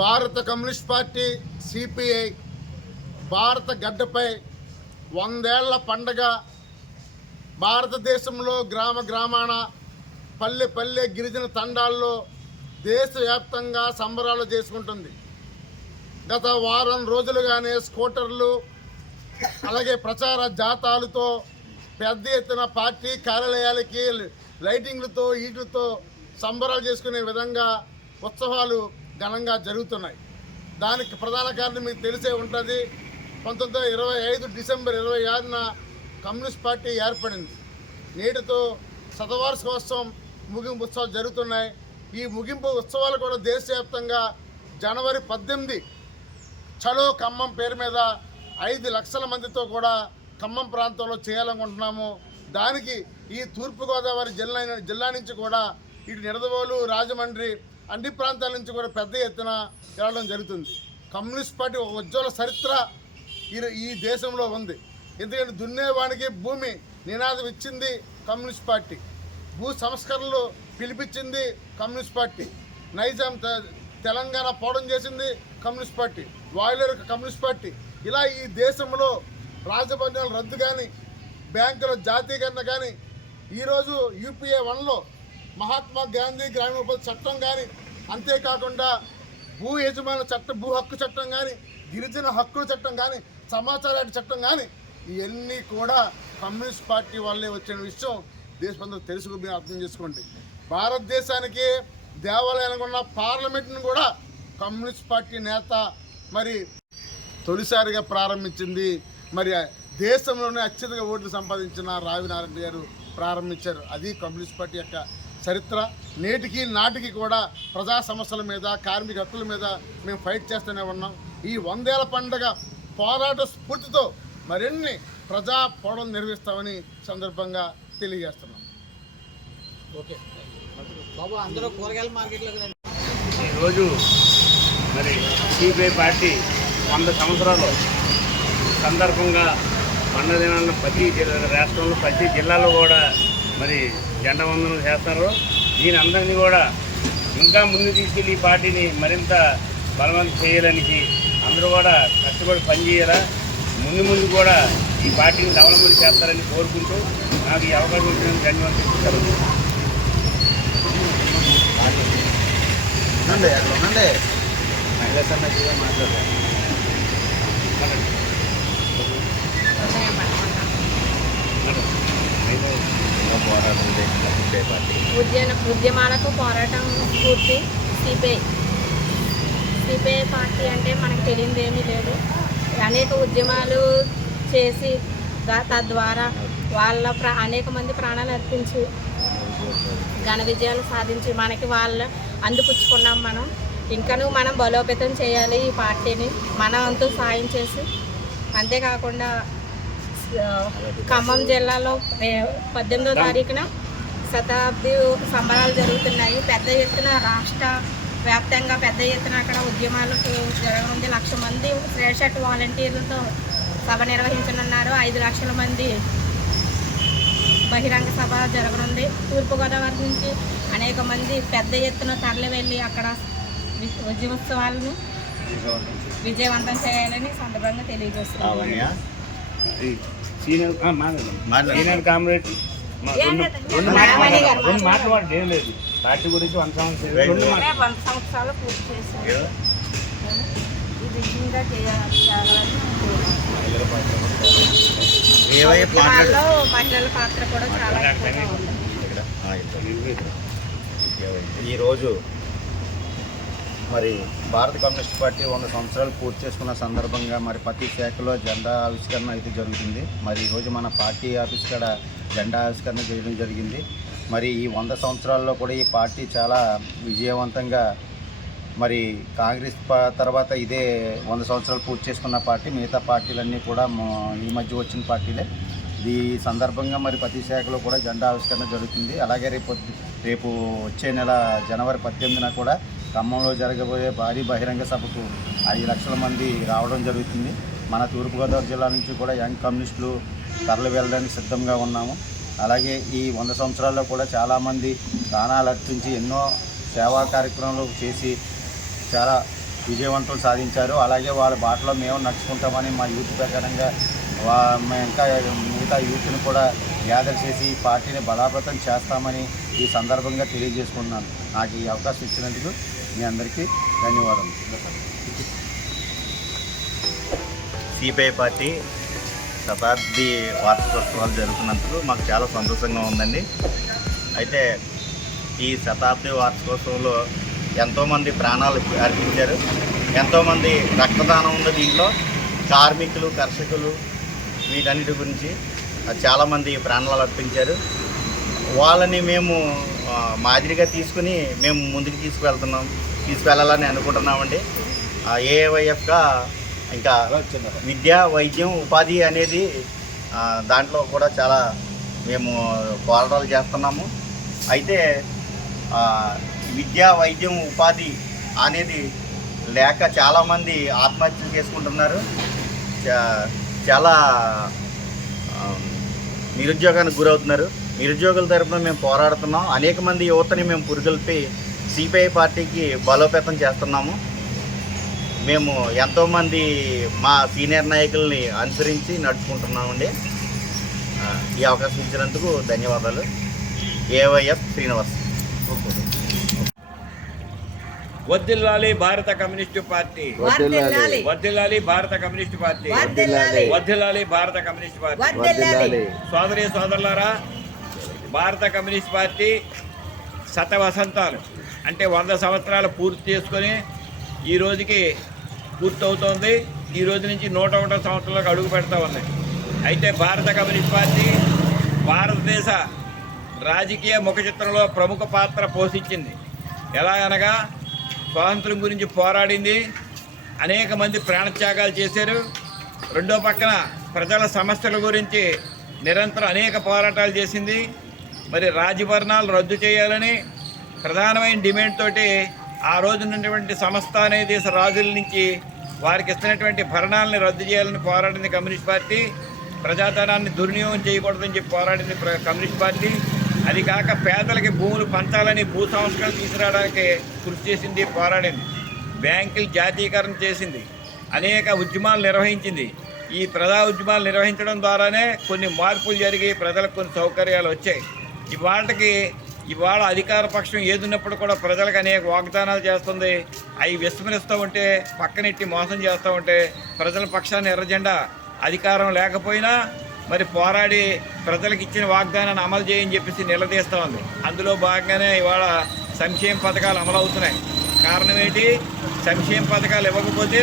భారత communist party CPI భారత గడ్డపై 100 ఏళ్ల పండగ భారతదేశంలో గ్రామ గ్రామాన పల్లె పల్లె గిరిజన తండాల్లో దేశవ్యాప్తంగా సంబరాలు చేసుకుంటుంది. గత వారం రోజులుగానే స్కూటర్లు అలాగే ప్రచార జాతాలతో పెద్ద ఎత్తున పార్టీ కార్యాలయాలకి లైటింగ్లతో వీటితో సంబరాలు చేసుకునే విధంగా ఉత్సవాలు ఘనంగా జరుగుతున్నాయి. దానికి ప్రధాన కారణం మీకు తెలిసే ఉంటుంది. 1925 డిసెంబర్ 26న కమ్యూనిస్ట్ పార్టీ ఏర్పడింది. నేటితో శతవార్షికోత్సవం ముగింపు ఉత్సవాలు జరుగుతున్నాయి. ఈ ముగింపు ఉత్సవాలు కూడా దేశవ్యాప్తంగా జనవరి 18 చలో ఖమ్మం పేరు మీద 5 లక్షల మందితో కూడా ఖమ్మం ప్రాంతంలో చేయాలనుకుంటున్నాము. దానికి ఈ తూర్పుగోదావరి జిల్లా నుంచి కూడా ఇటు నిడదవోలు, రాజమండ్రి అన్ని ప్రాంతాల నుంచి కూడా పెద్ద ఎత్తున వెళ్ళడం జరుగుతుంది. కమ్యూనిస్ట్ పార్టీ ఒక ఉజ్వల చరిత్ర ఈ దేశంలో ఉంది. ఎందుకంటే దున్నేవానికి భూమి నినాదం ఇచ్చింది కమ్యూనిస్ట్ పార్టీ. భూ సంస్కరణలు పిలిపించింది కమ్యూనిస్ట్ పార్టీ. నైజాం తెలంగాణ పోవడం చేసింది కమ్యూనిస్ట్ పార్టీ. వాయులర్ కమ్యూనిస్ట్ పార్టీ. ఇలా ఈ దేశంలో రాజభవనాల రద్దు కానీ, బ్యాంకుల జాతీయకరణ కానీ, ఈరోజు యూపీఏ 1లో మహాత్మా గాంధీ గ్రామీణ ఉపాధి చట్టం కానీ, అంతేకాకుండా భూ యజమానుల చట్టం, భూ హక్కు చట్టం కానీ, గిరిజన హక్కుల చట్టం కానీ, సమాచార చట్టం కానీ, ఇవన్నీ కూడా కమ్యూనిస్ట్ పార్టీ వల్లే వచ్చిన విషయం దేశమంతా తెలుసుకుని మీరు అర్థం చేసుకోండి. భారతదేశానికి దేవాలయానికి ఉన్న పార్లమెంట్ను కూడా కమ్యూనిస్ట్ పార్టీ నేత మరి తొలిసారిగా ప్రారంభించింది. మరి దేశంలోనే అత్యధిక ఓట్లు సంపాదించిన రావి నారాయణ గారు ప్రారంభించారు. అది కమ్యూనిస్ట్ పార్టీ యొక్క చరిత్ర. నేటికి నాటికి కూడా ప్రజా సమస్యల మీద, కార్మిక హక్కుల మీద మేము ఫైట్ చేస్తూనే ఉన్నాం. ఈ 100 ఏళ్ల పండుగ పోరాట స్ఫూర్తితో మరిన్ని ప్రజా పోరాటం నిర్వహిస్తామని సందర్భంగా తెలియజేస్తున్నాం. ఓకే బాబు, అందరూ కూరగాయల మార్కెట్లో ఈరోజు మరి సిపిఐ పార్టీ 100 సంవత్సరాలు సందర్భంగా పండుగ దినాలను ప్రతి రాష్ట్రంలో ప్రతి జిల్లాలో కూడా మరి జెండా వందనం చేస్తారు. దీని అందరినీ కూడా ఇంకా ముందు తీసుకెళ్ళి ఈ పార్టీని మరింత బలవంతం చేయాలని అందరూ కూడా కష్టపడి పనిచేయాలా, ముందు కూడా ఈ పార్టీని డెవలప్మెంట్ చేస్తారని కోరుకుంటూ నాకు ఈ అవకాశం ఇచ్చిన ధన్యవాదాలు. ఉద్యమాలకు పోరాటం స్ఫూర్తి సిపిఐ పార్టీ అంటే మనకు తెలియదు ఏమీ లేదు. అనేక ఉద్యమాలు చేసి తద్వారా వాళ్ళ అనేక మంది ప్రాణాలు అర్పించి ఘన విజయాలు సాధించి మనకి వాళ్ళు అందిపుచ్చుకున్నాం. ఇంకనూ మనం బలోపేతం చేయాలి ఈ పార్టీని, మన వంతు సాయం చేసి. అంతేకాకుండా ఖమ్మం జిల్లాలో 18వ తారీఖున శతాబ్ది సంబరాలు జరుగుతున్నాయి. పెద్ద ఎత్తున రాష్ట్ర వ్యాప్తంగా పెద్ద ఎత్తున అక్కడ ఉద్యమాలకు జరగనుంది. 1,00,000 మంది రెడ్ షర్ట్ వాలంటీర్లతో సభ నిర్వహించనున్నారు. 5 లక్షల మంది బహిరంగ సభ జరగనుంది. తూర్పుగోదావరి నుంచి అనేక మంది పెద్ద ఎత్తున తరలి వెళ్ళి అక్కడ ఉద్యమోత్సవాలను విజయవంతం చేయాలని సందర్భంగా తెలియజేస్తున్నాం. సీనియర్ కామ్రేడ్ మాట్లాడలేదు ఏం లేదు. పార్టీ గురించి 100 సంవత్సరాలు పూర్తి చేశారు. ఇది ఇంకా చేయాలని మహిళల పాత్ర కూడా చాలా ఎక్కువగా ఉంది. ఈరోజు మరి భారత కమ్యూనిస్ట్ పార్టీ 100 సంవత్సరాలు పూర్తి చేసుకున్న సందర్భంగా మరి ప్రతి శాఖలో జెండా ఆవిష్కరణ అయితే జరుగుతుంది. మరి ఈరోజు మన పార్టీ ఆఫీస్ కాడ జెండా ఆవిష్కరణ చేయడం జరిగింది. మరి ఈ 100 సంవత్సరాల్లో కూడా ఈ పార్టీ చాలా విజయవంతంగా మరి కాంగ్రెస్ తర్వాత ఇదే 100 సంవత్సరాలు పూర్తి చేసుకున్న పార్టీ. మిగతా పార్టీలన్నీ కూడా ఈ మధ్య వచ్చిన పార్టీలే. ఈ సందర్భంగా మరి ప్రతి శాఖలో కూడా జెండా ఆవిష్కరణ జరుగుతుంది. అలాగే రేపు వచ్చే నెల జనవరి 18న కూడా ఖమ్మంలో జరగబోయే భారీ బహిరంగ సభకు 5 లక్షల మంది రావడం జరుగుతుంది. మన తూర్పుగోదావరి జిల్లా నుంచి కూడా యంగ్ కమ్యూనిస్టులు తరలి వెళ్ళడానికి సిద్ధంగా ఉన్నాము. అలాగే ఈ 100 సంవత్సరాల్లో కూడా చాలామంది ప్రాణాలు అర్పించి ఎన్నో సేవా కార్యక్రమాలు చేసి చాలా విజయవంతం సాధించారు. అలాగే వాళ్ళ బాటలో మేము నడుచుకుంటామని మా యూత్ ప్రకారంగా మేము ఇంకా మిగతా యూత్ని కూడా గ్యాదర్ చేసి పార్టీని బలోపేతం చేస్తామని ఈ సందర్భంగా తెలియజేసుకున్నాను. నాకు ఈ అవకాశం ఇచ్చినందుకు మీ అందరికీ ధన్యవాదాలు. సిపిఐ పార్టీ శతాబ్ది వార్షికోత్సవాలు జరుగుతున్నందుకు మాకు చాలా సంతోషంగా ఉందండి. అయితే ఈ శతాబ్ది వార్షికోత్సవంలో ఎంతోమంది ప్రాణాలు అర్పించారు, ఎంతోమంది రక్తదానం ఉంది. దీంట్లో కార్మికులు, కర్షకులు వీటన్నిటి గురించి చాలామంది ప్రాణాలు అర్పించారు. వాళ్ళని మేము మాదిరిగా తీసుకుని మేము ముందుకు తీసుకువెళ్ళాలని అనుకుంటున్నామండి. ఏఐవైఎఫ్గా ఇంకా విద్య, వైద్యం, ఉపాధి అనేది దాంట్లో కూడా చాలా మేము పోరాటాలు చేస్తున్నాము. అయితే విద్య, వైద్యం, ఉపాధి అనేది లేక చాలామంది ఆత్మహత్యలు చేసుకుంటున్నారు. చాలా నిరుద్యోగానికి గురవుతున్నారు. నిరుద్యోగుల తరపున మేము పోరాడుతున్నాం. అనేక మంది యువతని మేము పురుగొల్పి సిపిఐ పార్టీకి బలోపేతం చేస్తున్నాము. మేము ఎంతోమంది మా సీనియర్ నాయకుల్ని అనుసరించి నడుచుకుంటున్నామండి. ఈ అవకాశం ఇచ్చినందుకు ధన్యవాదాలు. ఏవైఎఫ్ శ్రీనివాస్. వర్ధిల్లాలి భారత కమ్యూనిస్టు పార్టీ, వర్ధిల్లాలి భారత కమ్యూనిస్టు పార్టీ, వర్ధిల్లాలి భారత కమ్యూనిస్టు పార్టీ. సోదరి సోదరులారా, భారత కమ్యూనిస్ట్ పార్టీ శతవసంతాలు అంటే 100 సంవత్సరాలు పూర్తి చేసుకొని ఈ రోజుకి పూర్తవుతోంది. ఈ రోజు నుంచి 101 సంవత్సరాలకు అడుగు పెడతా ఉన్నాయి. అయితే భారత కమ్యూనిస్ట్ పార్టీ భారతదేశ రాజకీయ ముఖ చిత్రంలో ప్రముఖ పాత్ర పోషించింది. ఎలాగనగా స్వాతంత్రం గురించి పోరాడింది, అనేక మంది ప్రాణత్యాగాలు చేశారు. రెండో పక్కన ప్రజల సమస్యల గురించి నిరంతరం అనేక పోరాటాలు చేసింది. మరి రాజభరణాలు రద్దు చేయాలని ప్రధానమైన డిమాండ్ తోటి ఆ రోజు ఉన్నటువంటి సంస్థ అనే దేశ రాజుల నుంచి వారికి ఇస్తున్నటువంటి భరణాలని రద్దు చేయాలని పోరాడింది కమ్యూనిస్ట్ పార్టీ. ప్రజాధనాన్ని దుర్వినియోగం చేయకూడదని చెప్పి పోరాడింది కమ్యూనిస్ట్ పార్టీ. అది కాక పేదలకి భూములు పంచాలని భూ సంస్కరణ తీసుకురావడానికి కృషి చేసింది, పోరాడింది. బ్యాంకులు జాతీయకరణ చేసింది, అనేక ఉద్యమాలు నిర్వహించింది. ఈ ప్రజా ఉద్యమాలు నిర్వహించడం ద్వారానే కొన్ని మార్పులు జరిగి ప్రజలకు కొన్ని సౌకర్యాలు వచ్చాయి. ఇవాళ అధికార పక్షం ఏదున్నప్పుడు కూడా ప్రజలకు అనేక వాగ్దానాలు చేస్తుంది. అవి విస్మరిస్తూ ఉంటే, పక్కనెట్టి మోసం చేస్తూ ఉంటే ప్రజల పక్షాన్ని ఎర్రజెండా అధికారం లేకపోయినా మరి పోరాడి ప్రజలకు ఇచ్చిన వాగ్దానాన్ని అమలు చేయని చెప్పేసి నిలదీస్తూ ఉంది. అందులో భాగంగానే ఇవాళ సంక్షేమ పథకాలు అమలవుతున్నాయి. కారణం ఏంటి? సంక్షేమ పథకాలు ఇవ్వకపోతే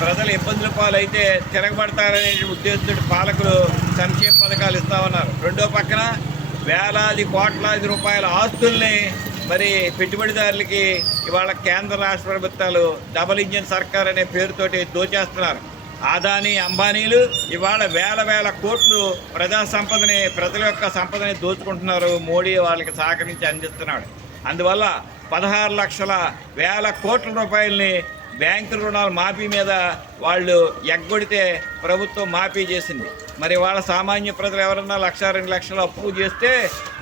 ప్రజలు ఇబ్బందుల పాలైతే తిరగబడతారనే ఉద్దేశంతో పాలకులు సంక్షేమ పథకాలు ఇస్తా ఉన్నారు. రెండో పక్కన వేలాది కోట్లాది రూపాయల ఆస్తుల్ని మరి పెట్టుబడిదారులకి ఇవాళ కేంద్ర రాష్ట్ర ప్రభుత్వాలు డబుల్ ఇంజిన్ సర్కార్ అనే పేరుతోటి దోచేస్తున్నారు. ఆదాని, అంబానీలు ఇవాళ వేల కోట్లు ప్రజా సంపదని, ప్రజల యొక్క సంపదని దోచుకుంటున్నారు. మోడీ వాళ్ళకి సహకరించి అందిస్తున్నాడు. అందువల్ల 16 లక్షల వేల కోట్ల రూపాయలని బ్యాంకు రుణాలు మాఫీ మీద వాళ్ళు ఎగ్గొడితే ప్రభుత్వం మాఫీ చేసింది. మరి వాళ్ళ సామాన్య ప్రజలు ఎవరన్నా 1-2 లక్షలు అప్పు చేస్తే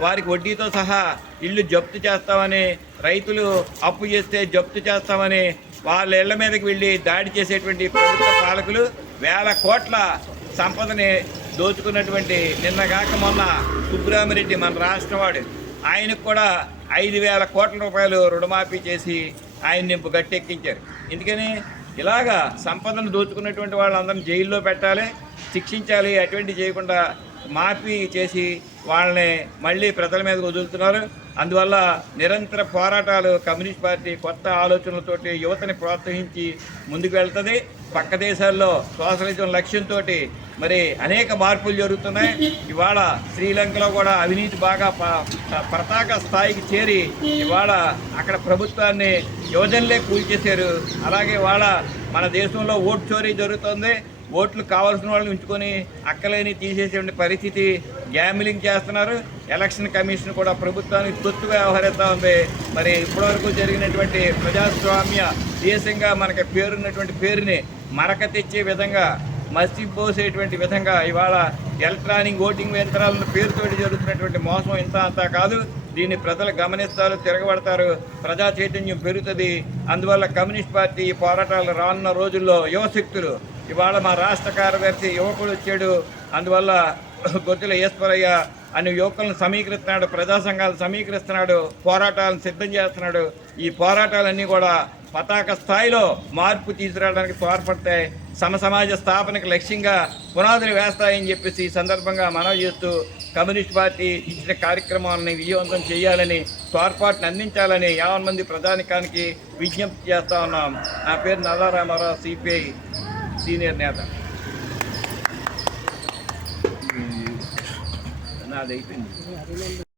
వారికి వడ్డీతో సహా ఇళ్ళు జప్తు చేస్తామని, రైతులు అప్పు చేస్తే జప్తు చేస్తామని వాళ్ళ ఇళ్ల మీదకి వెళ్ళి దాడి చేసేటువంటి ప్రభుత్వ పాలకులు వేల కోట్ల సంపదని దోచుకున్నటువంటి నిన్నగాక మొన్న సుబ్రహ్మరెడ్డి మన రాష్ట్రవాడు, ఆయనకు కూడా 5,000 కోట్ల రూపాయలు రుణమాఫీ చేసి ఆయన్ని గట్టెక్కించారు. ఎందుకని? ఇలాగా సంపదను దోచుకున్నటువంటి వాళ్ళందరినీ జైల్లో పెట్టాలి, శిక్షించాలి. అటువంటి చేయకుండా మాఫీ చేసి వాళ్ళని మళ్ళీ ప్రజల మీదకి వదులుతున్నారు. అందువల్ల నిరంతర పోరాటాలు కమ్యూనిస్ట్ పార్టీ కొత్త ఆలోచనలతోటి యువతని ప్రోత్సహించి ముందుకు వెళ్తుంది. పక్క దేశాల్లో సోషలిజం లక్ష్యంతో మరి అనేక మార్పులు జరుగుతున్నాయి. ఇవాళ శ్రీలంకలో కూడా అవినీతి బాగా పతాక స్థాయికి చేరి ఇవాళ అక్కడ ప్రభుత్వాన్ని యువజనులే కూల్చేశారు. అలాగే ఇవాళ మన దేశంలో ఓటు చోరీ జరుగుతుంది. ఓట్లు కావాల్సిన వాళ్ళని ఉంచుకొని అక్కలేని తీసేసే పరిస్థితి, గ్యామ్లింగ్ చేస్తున్నారు. ఎలక్షన్ కమిషన్ కూడా ప్రభుత్వానికి తొత్తుగా వ్యవహరిస్తూ ఉంది. మరి ఇప్పటివరకు జరిగినటువంటి ప్రజాస్వామ్య దేశంగా మనకి పేరున్నటువంటి పేరుని మరక తెచ్చే విధంగా, మసిపోసేటువంటి విధంగా ఇవాళ ఎలక్ట్రానిక్ ఓటింగ్ యంత్రాలను పేరుతోటి జరుగుతున్నటువంటి మోసం ఇంత అంతా కాదు. దీన్ని ప్రజలు గమనిస్తారు, తిరగబడతారు, ప్రజా చైతన్యం పెరుగుతుంది. అందువల్ల కమ్యూనిస్ట్ పార్టీ పోరాటాలు రానున్న రోజుల్లో యువశక్తులు, ఇవాళ మా రాష్ట్ర కార్యదర్శి యువకుడు వచ్చాడు, అందువల్ల గొత్తుల ఈశ్వరయ్య అనే యువకులను సమీకరిస్తున్నాడు, ప్రజా సంఘాలు సమీకరిస్తున్నాడు, పోరాటాలను సిద్ధం చేస్తున్నాడు. ఈ పోరాటాలన్నీ కూడా పతాక స్థాయిలో మార్పు తీసుకురావడానికి తోడ్పడతాయి, సమాజ స్థాపనకు లక్ష్యంగా పునాదులు వేస్తాయని చెప్పేసి ఈ సందర్భంగా మనవి చేస్తూ కమ్యూనిస్ట్ పార్టీ ఇచ్చిన కార్యక్రమాలని విజయవంతం చేయాలని, తోడ్పాటును అందించాలని 50 మంది ప్రజానికానికి విజ్ఞప్తి చేస్తా ఉన్నాం. నా పేరు నల్లా రామారావు, సిపిఐ సీనియర్ నేత. నాది అయిపోయింది.